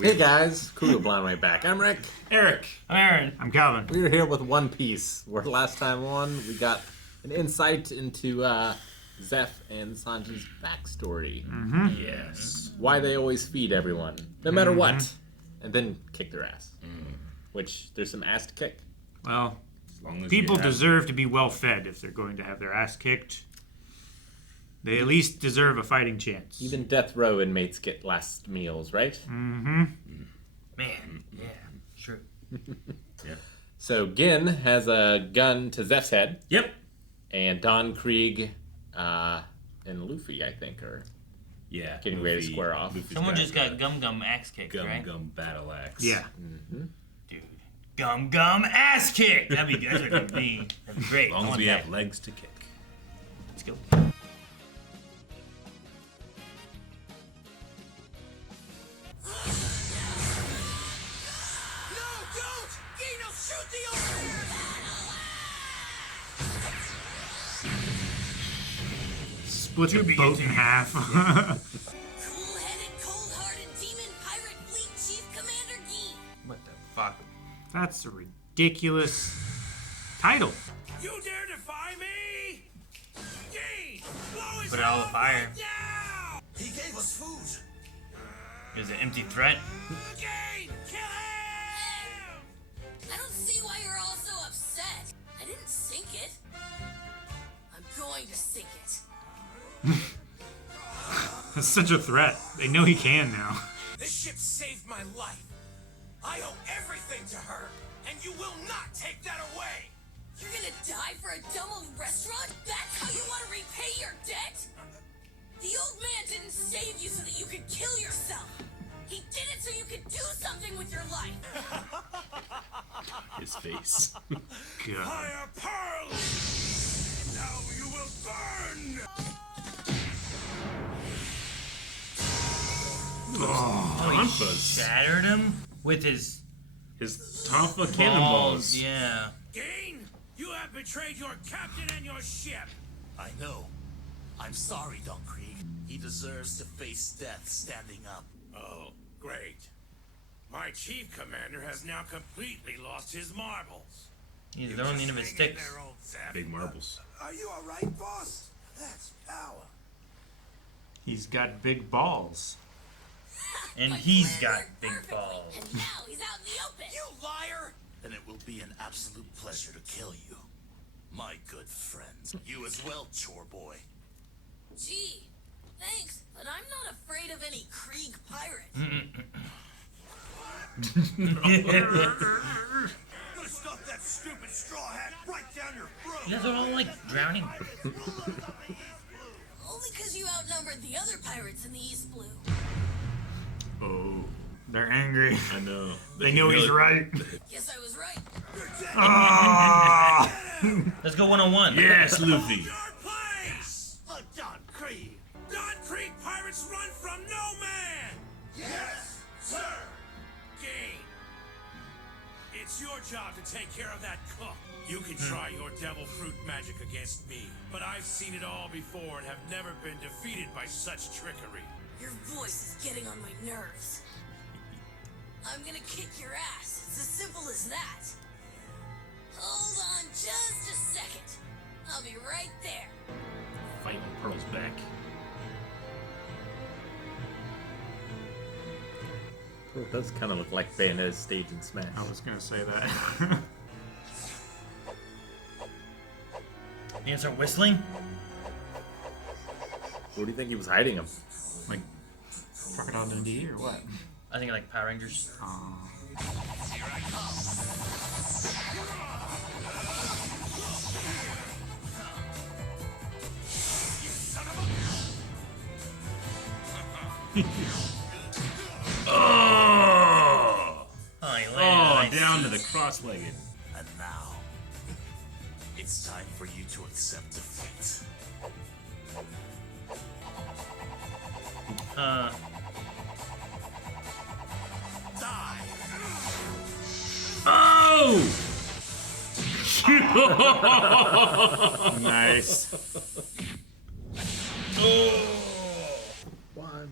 Hey guys, Kudo Blonde right back. I'm Rick. Eric. I'm Aaron. I'm Calvin. We're here with One Piece, where last time on we got an insight into Zeph and Sanji's backstory. Mm-hmm. Yes. Why they always feed everyone, no matter what, and then kick their ass. Which, there's some ass to kick. Well, As long as people you have- deserve to be well fed if they're going to have their ass kicked. They at least deserve a fighting chance. Even death row inmates get last meals, right? Mm-hmm. Man, yeah, true. Yeah. So Gin has a gun to Zeph's head, Yep. and Don Krieg and Luffy, I think, are Yeah. getting ready to square off. Luffy's Someone just got a Gum axe kicked, Gum right? Gum battle axe. Yeah. Dude, Gum ass kicked. That'd be good. That's what it'd be. That'd be great. As long I as want we that. have legs to kick. Let's go. Split the boat in half. Cool-headed, cold-hearted demon pirate fleet chief commander Gee. What the fuck? That's a ridiculous title. You dare defy me? Gee, blow his Put out all the own fire. way down! He gave us food. It was an empty threat. Gee, kill him! I don't see why you're all so upset. I didn't sink it. I'm going to sink it. That's such a threat. They know he can now. This ship saved my life. I owe everything to her, and you will not take that away. You're gonna die for a dumb old restaurant? That's how you want to repay your debt? The old man didn't save you so that you could kill yourself. He did it so you could do something with your life. His face. God. Fire pearl! Now you will burn! Tonfas. Shattered him with his His Tonfa balls. cannonballs. Yeah. Gain, you have betrayed your captain and your ship. I know. I'm sorry, Don Krieg. He deserves to face death standing up. Oh, great. My chief commander has now completely lost his marbles. He's throwing the end of his sticks. Big marbles. Are you alright, boss? That's power. He's got big balls. And My he's plan got worked big perfectly, balls. And now he's out in the open. You liar! Then it will be an absolute pleasure to kill you. My good friends. You as well, chore boy. Gee, thanks, but I'm not afraid of any Krieg pirate. I'm gonna stuff that stupid straw hat right down your throat. You guys are all like drowning. Only because you outnumbered the other pirates in the East Blue. Oh, They're angry. I know. They know he's right. Guess I was right. Ah! Let's go one-on-one. Yes, Luffy. Your place! Don Krieg! Don Krieg pirates run from no man! Yes, sir! Gain. It's your job to take care of that cook. You can try your devil fruit magic against me, but I've seen it all before and have never been defeated by such trickery. Your voice is getting on my nerves. I'm gonna kick your ass. It's as simple as that. Hold on just a second. I'll be right there. Fighting Pearl's back. It does kind of look like Bayonetta's stage in Smash. I was gonna say that. You gonna start whistling? Where do you think he was hiding him? Like Crocodile Dundee or what? I think like Power Rangers. Oh! Oh, he landed. Oh, Nice. down to the cross-legged. And now, it's time for you to accept defeat. Die! Oh! Nice. One,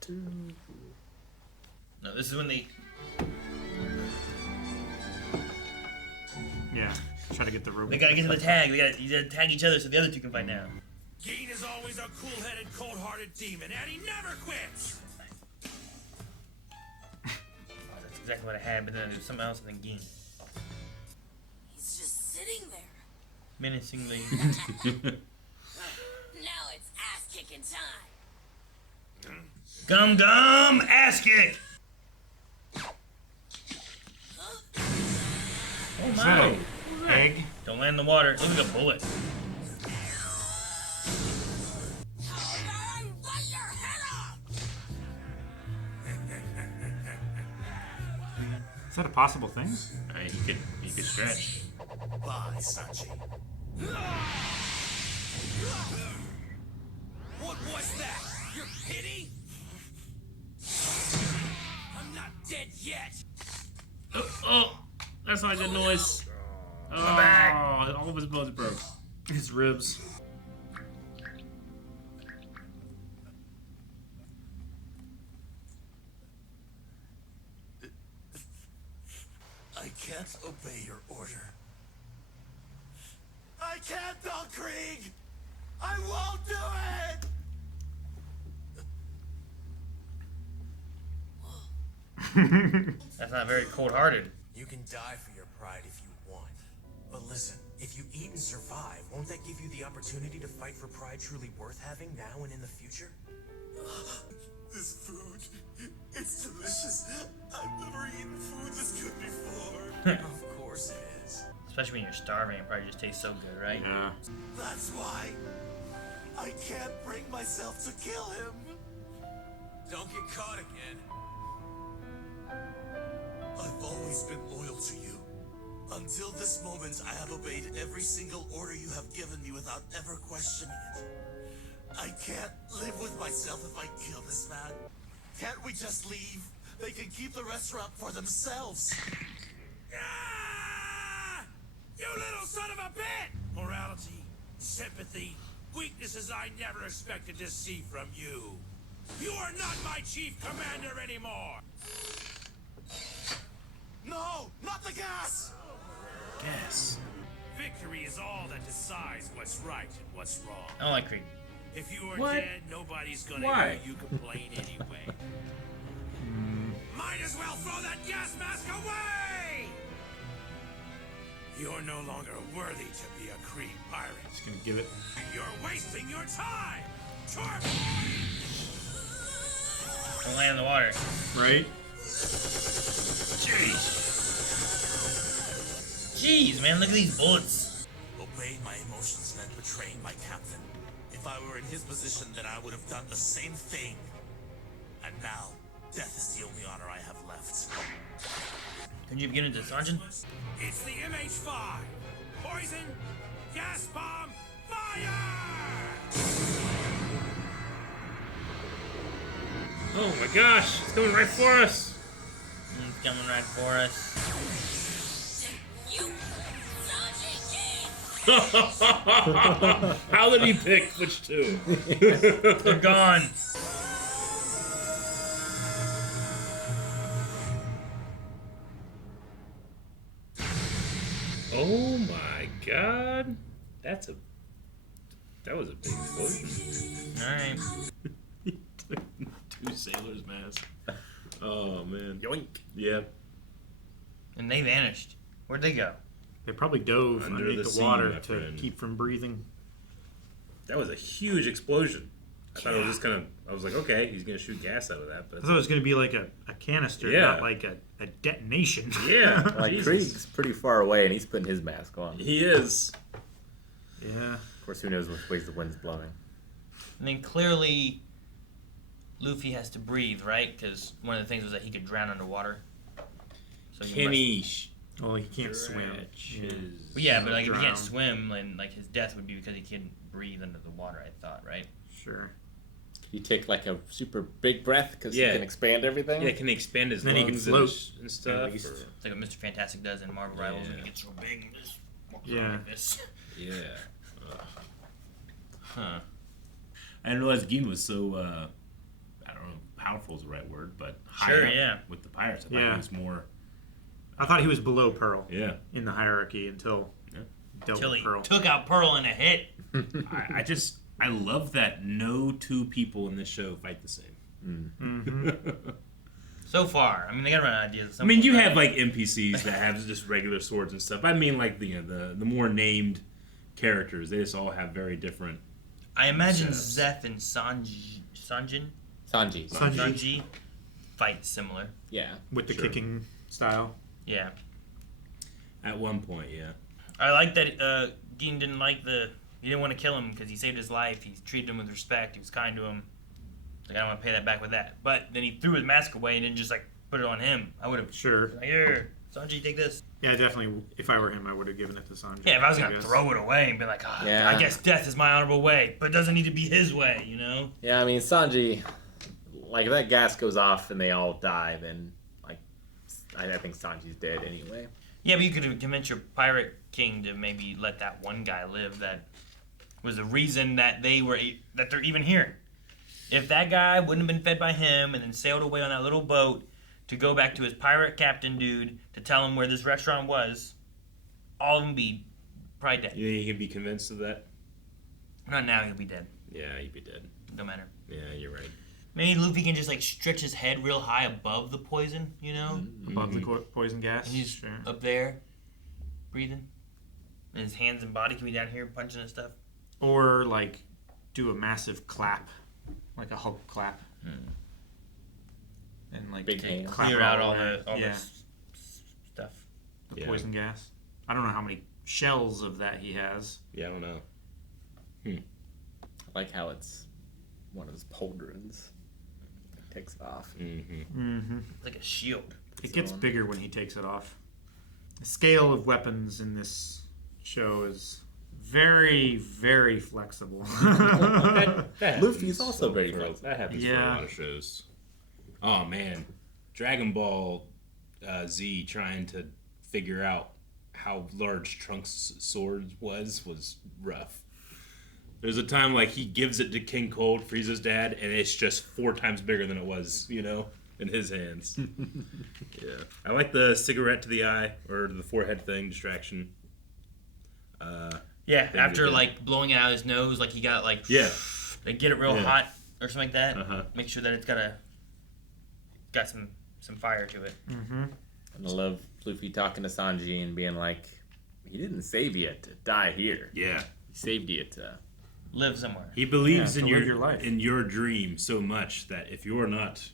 two, This is when they. Yeah. Try to get the rope. They gotta get to the tag. They gotta tag each other so the other two can fight now. Geen is always a cool-headed, cold-hearted demon, and he never quits. Oh, that's exactly what I had, but then there's something else than Geen. He's just sitting there. Menacingly. Now it's ass-kicking time. Gum gum ass kick! Oh my! Egg. Don't land in the water. It looks like a bullet. Bite your head off! Is that a possible thing? He could stretch. Bye, Sanji. What was that? Your pity? I'm not dead yet. Oh, that's not a good noise. Oh, back. all of his bones broke. His ribs. I can't obey your order. I can't, Don Krieg! I won't do it! That's not very cold-hearted. You can die for your pride if you want. But listen, if you eat and survive, won't that give you the opportunity to fight for pride truly worth having now and in the future? This food, it's delicious. I've never eaten food this good before. Of course it is. Especially when you're starving, it probably just tastes so good, right? Yeah. That's why I can't bring myself to kill him. Don't get caught again. I've always been loyal to you. Until this moment, I have obeyed every single order you have given me without ever questioning it. I can't live with myself if I kill this man. Can't we just leave? They can keep the restaurant for themselves. Ah! You little son of a bitch! Morality, sympathy, weaknesses I never expected to see from you. You are not my chief commander anymore! No, not the gas! Gas. Victory is all that decides what's right and what's wrong. I don't like Krieg. If you are What? dead, nobody's gonna Why? hear you complain anyway. Might as well throw that gas mask away! You're no longer worthy to be a Kree pirate. Just gonna give it. You're wasting your time! Chorp! Don't land in the water. Right? Jeez, man, look at these bullets. Obeying my emotions meant betraying my captain. If I were in his position, then I would have done the same thing. And now, death is the only honor I have left. Can you begin to Sanjin? It's the MH5! Poison! Gas bomb! Fire! Oh my gosh, it's coming right for us. It's coming right for us. You, Sanji Geen! How did he pick which two? They're gone. Oh my god. That was a big explosion. Alright. Two sailors' masks. Oh man. Yoink. Yeah. And they vanished. Where'd they go? They probably dove Under underneath the the sea, water my to friend. keep from breathing. That was a huge explosion. I thought it was just gonna. I was like, okay, he's gonna shoot gas out of that, but I thought it was going to be like a canister, Yeah. not like a detonation. yeah, Like Jesus. Krieg's pretty far away, and he's putting his mask on. He is. Yeah. Of course, who knows which ways the wind's blowing. And then clearly, Luffy has to breathe, right? Because one of the things was that he could drown underwater. So he Can must- he? Well, he can't swim. stretch Yeah. his- But yeah, but like if he Drown. can't swim, then like his death would be because he couldn't breathe under the water. I thought, right? Sure. You take like a super big breath because Yeah. he can expand everything. Yeah, can he expand his Then he can lungs float, and stuff? least. or- It's like what Mr. Fantastic does in Marvel Rivals when Yeah. he gets so big and just walks Yeah. around like this. Yeah. Huh. I didn't realize Geen was so, I don't know, powerful is the right word, but Sure, high up yeah. with the pirates. I thought Yeah. he was more. I thought he was below Pearl Yeah. in the hierarchy until dealt Until with he Pearl. took out Pearl in a hit. I love that no two people in this show fight the same. So far, I mean, they gotta run out of ideas. at some I mean, point, you right? have like NPCs that have just regular swords and stuff. I mean, like the more named characters, they just all have very different. I imagine setups. Zeph and Sanji Sanji. fight similar. Yeah. with the Sure. kicking style. Yeah. At one point, yeah. I like that Geen didn't like he didn't want to kill him because he saved his life. He treated him with respect. He was kind to him. Like, I don't want to pay that back with that. But then he threw his mask away and didn't just, like, put it on him. I would have Sure. like, here, Sanji, take this. Yeah, definitely. If I were him, I would have given it to Sanji. Yeah, if I was going to guess. throw it away and be like, Yeah. I guess death is my honorable way, but it doesn't need to be his way, you know? Yeah, I mean, Sanji, like, if that gas goes off and they all die, then, like, I think Sanji's dead anyway. Yeah, but you could convince your pirate king to maybe let that one guy live that was the reason that they're even here. If that guy wouldn't have been fed by him and then sailed away on that little boat to go back to his pirate captain dude to tell him where this restaurant was, all of them be probably dead. You think he could be convinced of that? Not now, he'll be dead. Yeah, he'd be dead. No matter. Yeah, you're right. Maybe Luffy can just like stretch his head real high above the poison, you know? Above the poison gas. And he's Sure. up there, breathing. And his hands and body can be down here punching and stuff. Or like do a massive clap, like a Hulk clap, and like Big hand. clap Clear it out all all away. the yeah, stuff. the Yeah. poison gas. I don't know how many shells of that he has. Yeah, I don't know. I like how it's one of his pauldrons. Takes it off. Mm-hmm. It's like a shield. It gets bigger when he takes it off. The scale of weapons in this show is very, very flexible. Luffy's also very flexible. That happens for a Yeah. lot of shows. Oh man, Dragon Ball Z trying to figure out how large Trunks' sword was rough. There's a time like he gives it to King Cold, Frieza's dad, and it's just 4 times bigger than it was, in his hands. Yeah, I like the cigarette to the eye or the forehead thing, distraction. Yeah, Thing after to do. like blowing it out his nose, like he got like Yeah. like get it real Yeah. hot or something like that. Uh-huh. Make sure that it's got some fire to it. And I love Luffy talking to Sanji and being like, he didn't save you to die here. Yeah. He saved you to... Live somewhere. He believes Yeah, in to live your life. in your dream so much that if you're not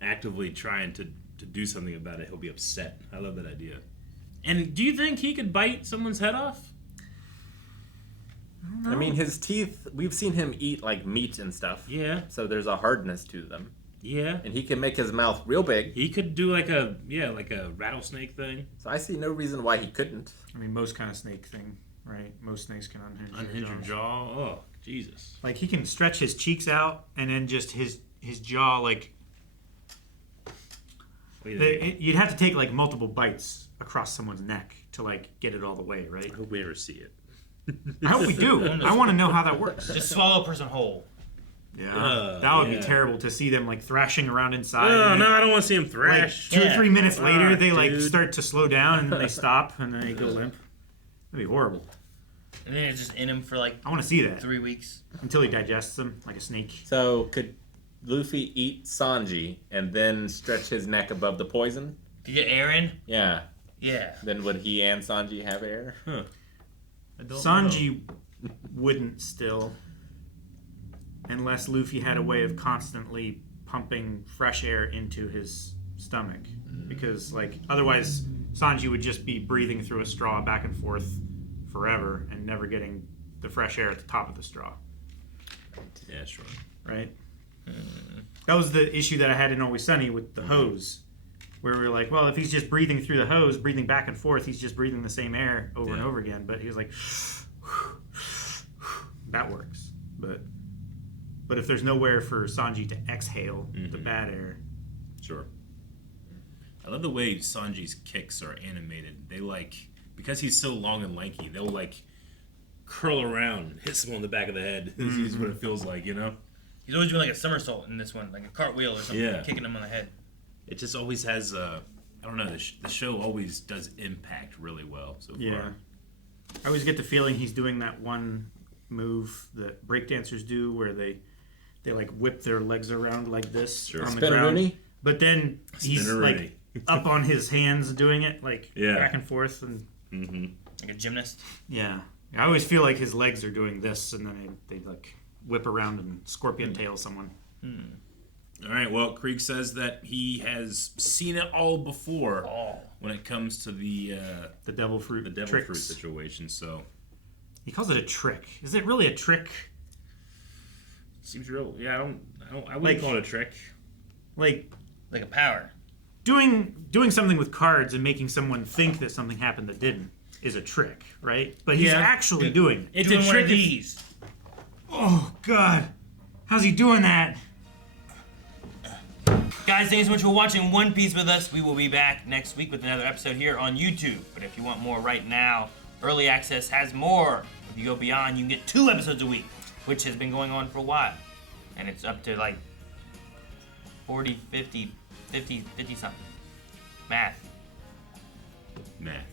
actively trying to do something about it, he'll be upset. I love that idea. And do you think he could bite someone's head off? I mean, his teeth, we've seen him eat, like, meat and stuff. Yeah. So there's a hardness to them. Yeah. And he can make his mouth real big. He could do like a rattlesnake thing. So I see no reason why he couldn't. I mean, most kind of snake thing, right? Most snakes can Unhinge unhinge your their jaws. jaw. Oh, Jesus. Like he can stretch his cheeks out, and then just his jaw like Wait a minute. you'd have to take like multiple bites across someone's neck to like get it all the way, right? I hope we never see it. I hope we do. I want to know how that works. Just swallow a person whole. Yeah, that would yeah. be terrible to see them like thrashing around inside. Oh, and no, then, I don't want to see him like, thrash. 2 or Yeah. 3 minutes later, they like dude. start to slow down, and then they stop, and then they go limp. That'd be horrible. And then it's just in him for like I want to see that 3 weeks. until he digests them like a snake. So could Luffy eat Sanji and then stretch his neck above the poison? To get air in? Yeah. Yeah. Then would he and Sanji have air? I don't Sanji wouldn't still, unless Luffy had a way of constantly pumping fresh air into his stomach, because like otherwise Sanji would just be breathing through a straw back and forth forever and never getting the fresh air at the top of the straw, Yeah, sure. right? That was the issue that I had in Always Sunny with the hose, where we were like, well, if he's just breathing through the hose, breathing back and forth, he's just breathing the same air over and Yeah. over again. But he was like, that works. But if there's nowhere for Sanji to exhale the bad air, Sure. I love the way Sanji's kicks are animated. They because he's so long and lanky, they'll curl around and hit someone on the back of the head. This is what it feels like, He's He's always doing like a somersault in this one, like a cartwheel or something, Yeah. kicking him on the head. It just always has I don't know. The show always does impact really well so Yeah. far. I always get the feeling he's doing that one move that breakdancers do where they like whip their legs around like this Sure. on the ground. Spinneroonie? But then he's Spinneroonie. like up on his hands doing it, like Yeah. back and forth, and Like a gymnast. yeah. I always feel like his legs are doing this, and then they like whip around and scorpion tail someone. All right. Well, Krieg says that he has seen it all before Oh. when it comes to the Devil fruit devil tricks. fruit situation. So He calls it a trick. Is it really a trick? seems real. Yeah, I wouldn't Like- call it a trick. Like Like a power. doing something with cards and making someone think that something happened that didn't is a trick, right? But he's Yeah. actually doing it. It's Doing a one trick. of these. Oh God, how's he doing that? Guys, thanks so much for watching One Piece with us. We will be back next week with another episode here on YouTube. But if you want more right now, Early Access has more. If you go beyond, you can get 2 episodes a week, which has been going on for a while. And it's up to like 40, 50 something. Math. Math.